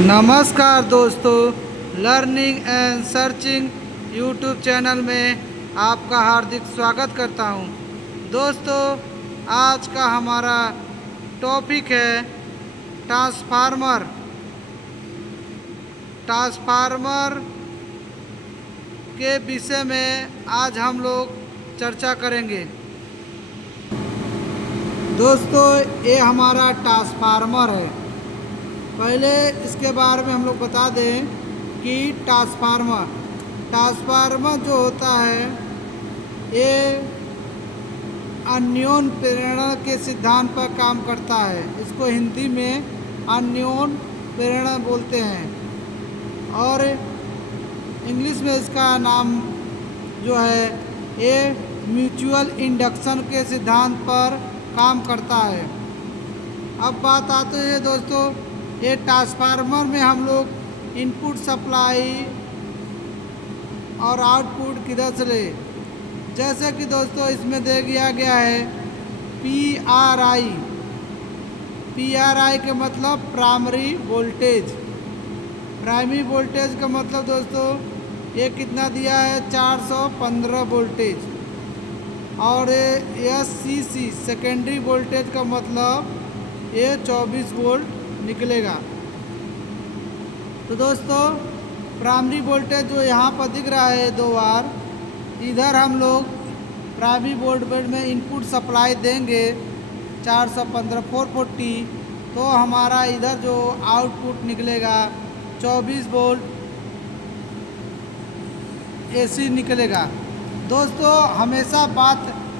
नमस्कार दोस्तों, learning and searching YouTube channel में आपका हार्दिक स्वागत करता हूं। दोस्तों, आज का हमारा टॉपिक है ट्रांसफार्मर। ट्रांसफार्मर के विषय में आज हम लोग चर्चा करेंगे। दोस्तों, ये हमारा ट्रांसफार्मर है। पहले इसके बारे में हम लोग बता दें कि ट्रांसफार्मर जो होता है ये अन्योन प्रेरण के सिद्धांत पर काम करता है। इसको हिंदी में अन्योन प्रेरण बोलते हैं और इंग्लिश में इसका नाम जो है ये म्यूचुअल इंडक्शन के सिद्धांत पर काम करता है। अब बात आती है दोस्तों, ये ट्रांसफार्मर में हम लोग इनपुट सप्लाई और आउटपुट किधर से ले, जैसे कि दोस्तों इसमें दे दिया गया है पी आर आई के मतलब प्राइमरी वोल्टेज। प्राइमरी वोल्टेज का मतलब दोस्तों ये कितना दिया है 415 वोल्टेज। और SCC सेकेंडरी वोल्टेज का मतलब ये 24 वोल्ट निकलेगा। तो दोस्तों प्राइमरी वोल्टेज जो यहाँ पर दिख रहा है 2 बार, इधर हम लोग प्राइमरी वोल्टेज में इनपुट सप्लाई देंगे 415 440, तो हमारा इधर जो आउटपुट निकलेगा 24 वोल्ट AC निकलेगा। दोस्तों हमेशा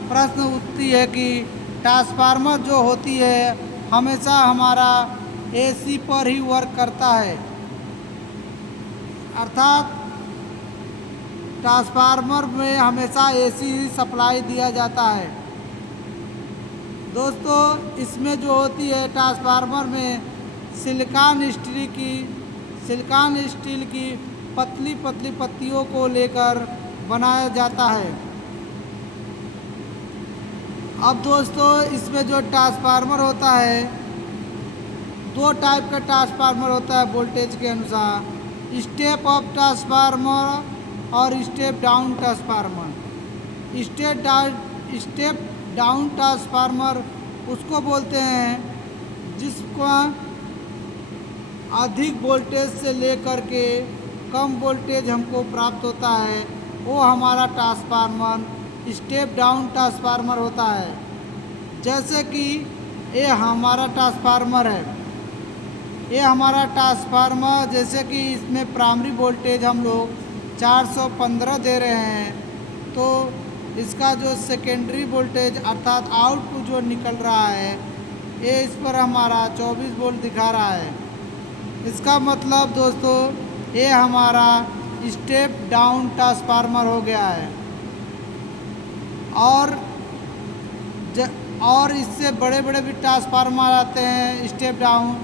प्रश्न उठती है कि ट्रांसफार्मर जो होती है हमेशा हमारा AC पर ही वर्क करता है, अर्थात ट्रांसफार्मर में हमेशा AC सप्लाई दिया जाता है। दोस्तों इसमें जो होती है ट्रांसफार्मर में सिलिकॉन स्टील की पतली पतली पत्तियों को लेकर बनाया जाता है। अब दोस्तों इसमें जो ट्रांसफार्मर होता है 2 टाइप का ट्रांसफार्मर होता है वोल्टेज के अनुसार, स्टेप अप ट्रांसफार्मर और step down transformer. Step down transformer उसको बोलते हैं जिसको अधिक वोल्टेज से लेकर के कम वोल्टेज हमको प्राप्त होता है, वो हमारा ट्रांसफार्मर स्टेप डाउन ट्रांसफार्मर होता है। जैसे कि ये हमारा ट्रांसफार्मर है, ये हमारा ट्रांसफार्मर जैसे कि इसमें प्राइमरी वोल्टेज हम लोग 415 दे रहे हैं, तो इसका जो सेकेंडरी वोल्टेज अर्थात आउटपुट जो निकल रहा है ये इस पर हमारा 24 वोल्ट दिखा रहा है। इसका मतलब दोस्तों ये हमारा स्टेप डाउन ट्रांसफार्मर हो गया है। और इससे बड़े बड़े भी ट्रांसफार्मर आते हैं स्टेप डाउन,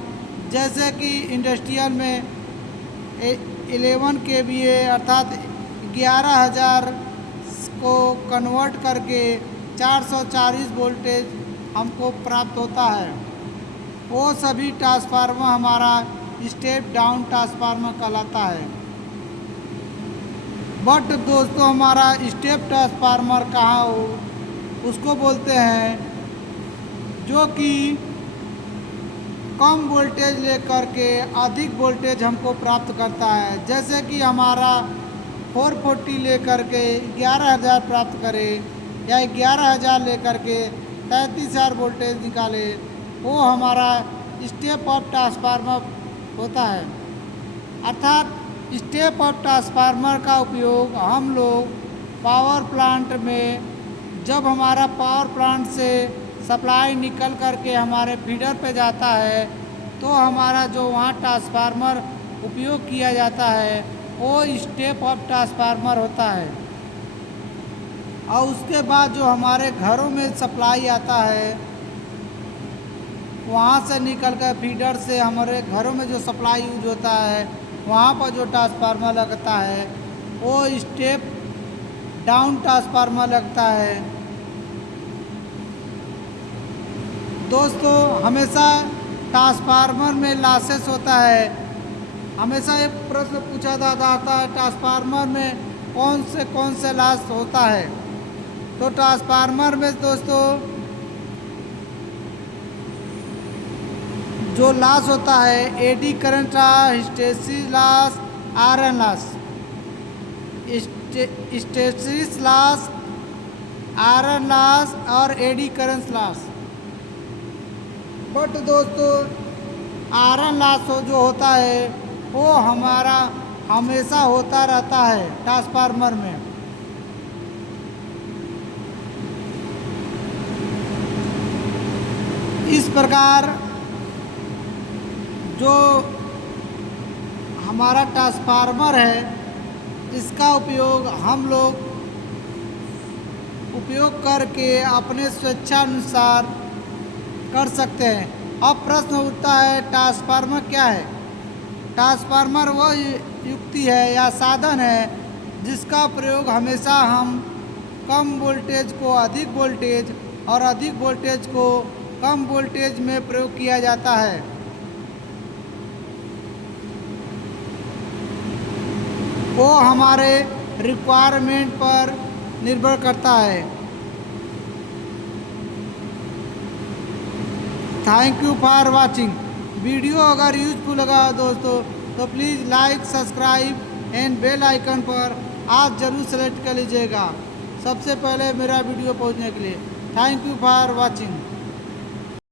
जैसे कि इंडस्ट्रियल में 11 kVA अर्थात 11,000 को कन्वर्ट करके 440 वोल्टेज हमको प्राप्त होता है। वो सभी ट्रांसफार्मर हमारा स्टेप डाउन ट्रांसफार्मर कहलाता है। बट दोस्तों हमारा स्टेप ट्रांसफार्मर कहाँ हो, उसको बोलते हैं जो कि कम वोल्टेज लेकर के अधिक वोल्टेज हमको प्राप्त करता है। जैसे कि हमारा 440 लेकर के 11,000 प्राप्त करे या 11,000 लेकर के 33,000 वोल्टेज निकाले, वो हमारा स्टेप अप ट्रांसफार्मर होता है। अर्थात स्टेप अप ट्रांसफार्मर का उपयोग हम लोग पावर प्लांट में, जब हमारा पावर प्लांट से सप्लाई निकल करके हमारे फीडर पे जाता है, तो हमारा जो वहाँ ट्रांसफार्मर उपयोग किया जाता है वो स्टेप अप ट्रांसफार्मर होता है। और उसके बाद जो हमारे घरों में सप्लाई आता है, वहाँ से निकल कर फीडर से हमारे घरों में जो सप्लाई यूज होता है वहाँ पर जो ट्रांसफार्मर लगता है वो स्टेप डाउन ट्रांसफार्मर लगता है। दोस्तों हमेशा ट्रांसफार्मर में लॉसेस होता है, हमेशा ये प्रश्न पूछा जाता है ट्रांसफार्मर में कौन से लॉस होता है। तो ट्रांसफार्मर में दोस्तों जो लॉस होता है eddy current loss, hysteresis loss, iron loss. Hysteresis loss, iron loss और एडी करंट लॉस। बट दोस्तों आयरन लॉस जो होता है वो हमारा हमेशा होता रहता है ट्रांसफार्मर में। इस प्रकार जो हमारा ट्रांसफार्मर है इसका उपयोग हम लोग उपयोग करके अपने स्वेच्छानुसार कर सकते हैं। अब प्रश्न उठता है ट्रांसफार्मर क्या है। ट्रांसफार्मर वह युक्ति है या साधन है जिसका प्रयोग हमेशा हम कम वोल्टेज को अधिक वोल्टेज और अधिक वोल्टेज को कम वोल्टेज में प्रयोग किया जाता है। वो हमारे रिक्वायरमेंट पर निर्भर करता है। Thank you for watching. Video अगर यूजफुल लगा दोस्तों तो please like, subscribe and bell icon पर आप ज़रूर सेलेक्ट कर लीजिएगा सबसे पहले मेरा वीडियो पहुंचने के लिए। Thank you for watching.